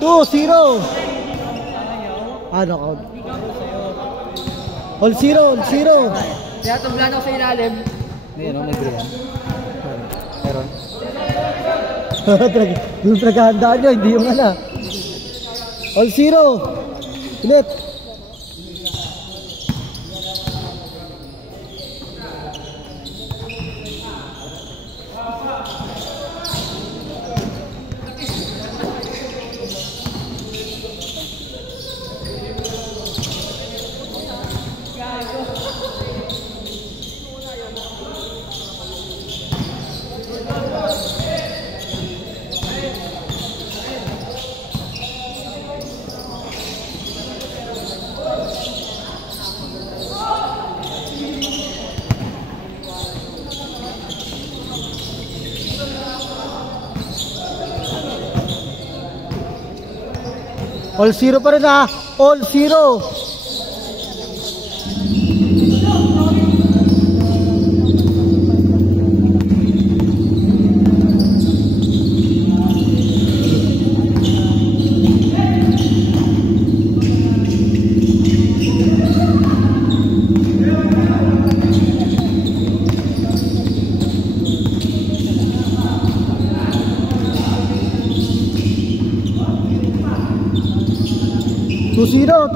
Two-zero. Ano count? All zero. Kaya tumlan ako sa ilalim. Hindi, ano? May green. Meron? Yung naghahandaan nyo, hindi yung ala. All zero. Ulit. All zero pa rin ha. All zero. Two zero.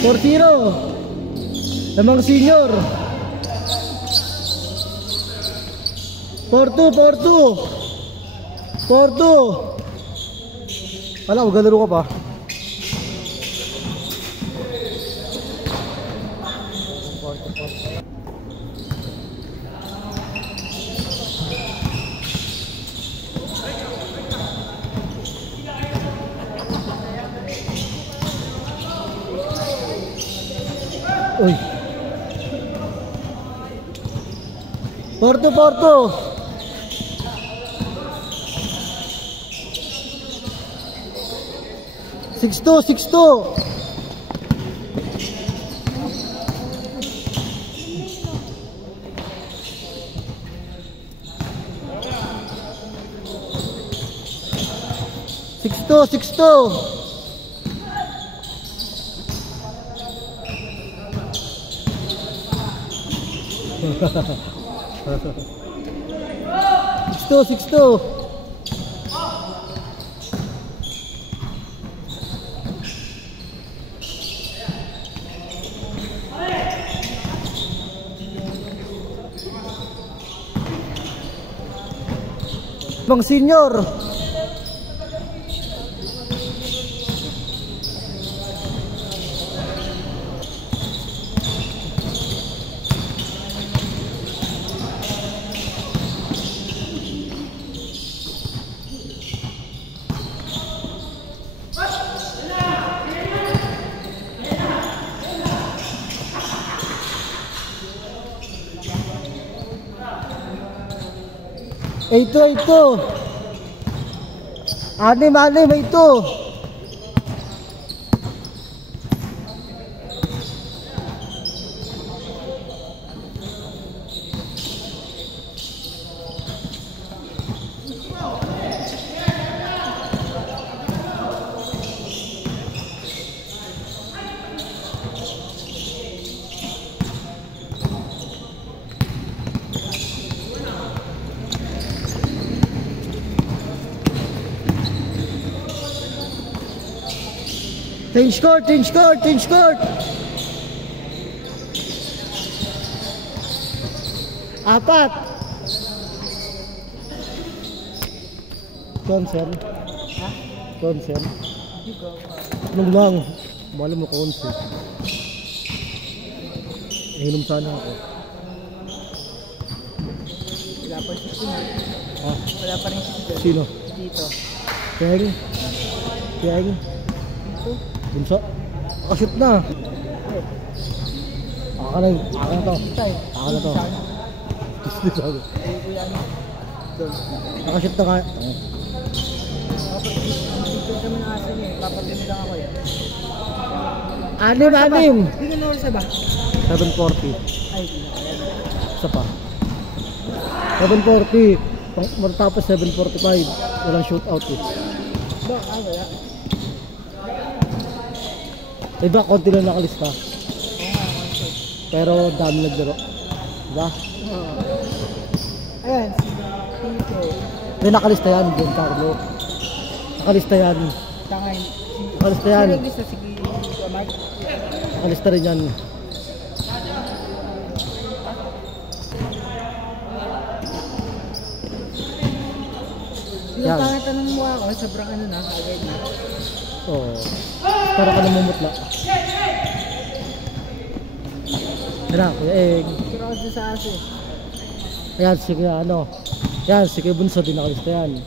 Four zero. Emang senior. 4-2. Alam, maglalaro ka pa. Uy. 4-2. 6-2. 6-2. 6-2. Bang senior. Ito. Anim, ito. Change court. 4. Consent. Nung lang. Malam mo consent. Inom sana ako. Wala pa rin si Ah, Wala pa rin si sino? Dito. Keng? Keng? Dito. Bunso? Nakashoot na. Aka na yun. Aka na to. Aka na to. Disney sabi. Nakashoot na kaya. Dito naman ang asin eh. Papatinin lang ako eh. Anim. Hindi na oras na ba? 7:40. Ay, hindi na. Isa pa. 7:40. Matapos 7:45. Walang shootout eh. Ba? Wala. Iba, konti lang nakalista. Oo nga, konti. Pero dami naglaro. Diba? Oo. Ayan, si Tito. May nakalista yan, Don Carlo. Nakalista yan. Tangay. Nakalista yan. Sino gusto? Si Mark? Nakalista rin yan. Yung Yan. pangit ng mukha ko, sobrang ano na, agad na. Oo. Para ka namumutla. Yan na, Kuya Eng. Pero ako dyan sa aso. Ayan, sige ano. Yan, sige Bunso, di nakalista yan.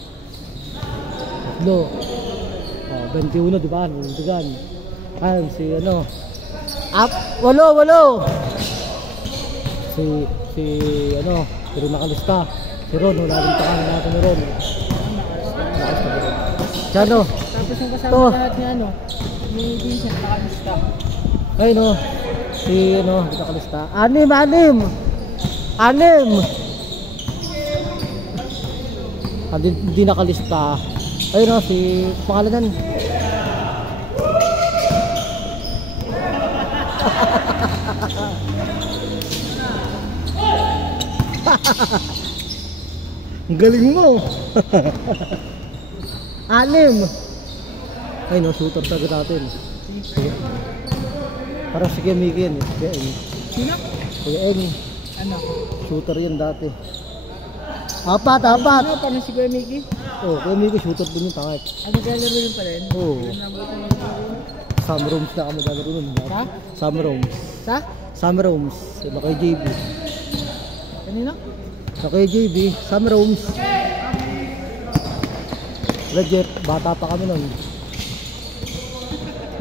Tatlo. Oh, 21, di ba? Nandigan. Ayan, si ano. Walo. Si ano, pero nakalista. Si Ron, wala rin takanan natin ni Ron. Nakalista ni Ron. Siya no. Tapos yung kasama To. lahat ni ano, ni Vincent, nakalista. Ay no. Si ano, di nakalista. Anim. Hindi nakalista. Ayun no, si pangalanan. Ang galing mo. Anim. Ay no, shooter talaga natin. Sige. Parang si Kuya Mickey yan. Kuya Eng. Sino? Kuya Eng. Ano? Shooter yan dati. Apat. Ano? Parang si Kuya Mickey? Oh, Kuya Mickey shooter din yung tangit. Ano galero yun pa rin? Oo. Nabutan yung laro. Summer Rooms na kami lalaro nun. Sa? Summer Rooms. Sa? Summer Rooms. Iba kay JB. Kanino? Sa kay JB. Summer Rooms. Legit. Bata pa kami nun.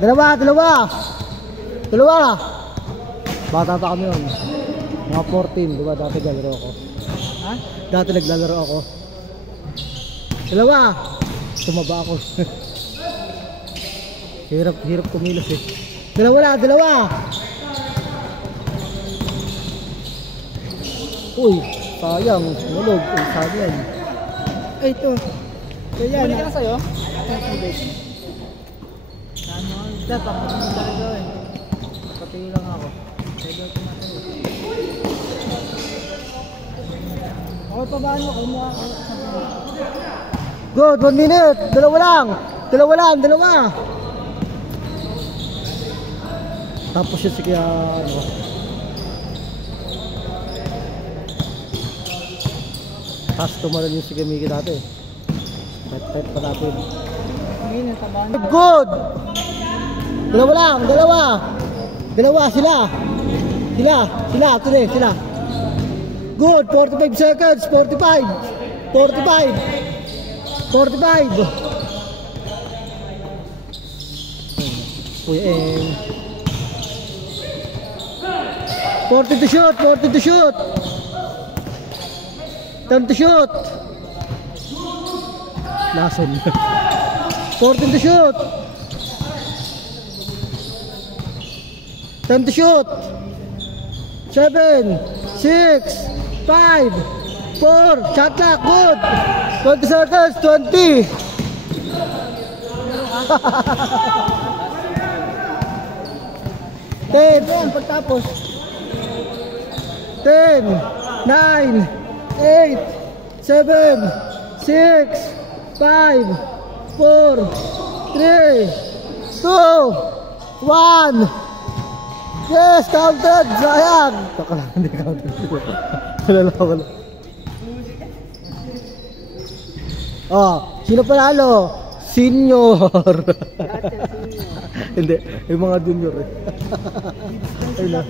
Dalawa. Bata pa kami nun. Mga 14. Diba dati naglalaro ako. Ha? Dati naglalaro ako. Dalawa. Tumaba ako. Hirap kumilos eh. Dalawa. Uy, sayang. Nulog. Uy, sayang. Ay, ito. Kaya Balik ah. ka na sa'yo? Ano? Dapat ako talaga eh. Pati lang ako. Pwede ako natin. Okay pa ba ano? Kumuha ako. Good, 1 minute. Dalawa lang. Tapos yun sige ano. Tapos tumalan yung sige Mickey dati. Pet pa natin. Ngayon, natabahan. Good! Dalawa sila. Tuloy, sila. Good, 45 seconds. 45. Kuya Eng. 40 to shoot. 10 to shoot. Lason. 14 to shoot. 10 to shoot. 7, 6, 5, 4. Shot clock. Good. 20 seconds. 20. Ten. Pagtapos. 10, 9, 8, 7, 6, 5, 4, 3, 2, 1. Yes, counted! Sayang! Taka lang, hindi counted. Wala. Oh, sino panalo? Senior! Hindi, yung mga junior eh. Ayun na.